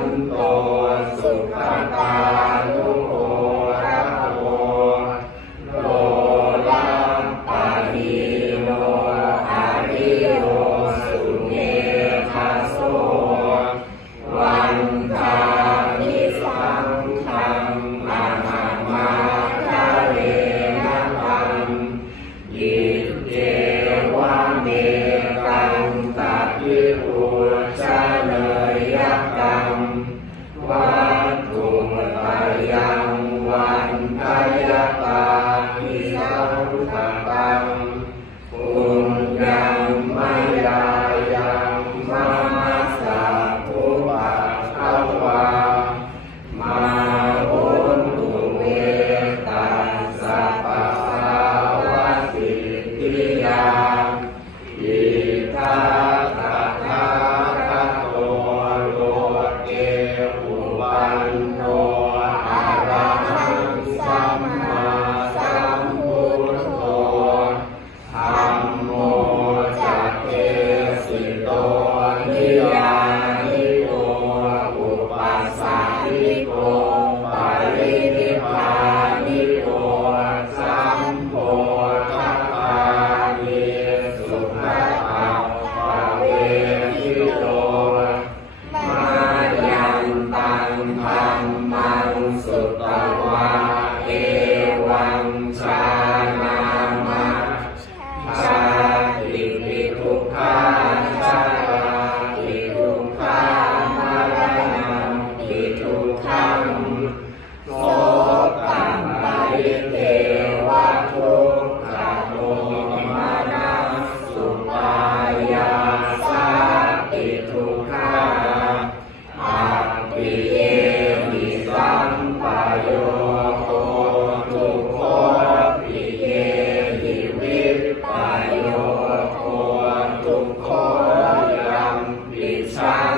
นโต one. ทุกขาอัปปิเยมิสัมปโยโคทุโคปิเยหิวิปโยโคทุโคยัมปิสั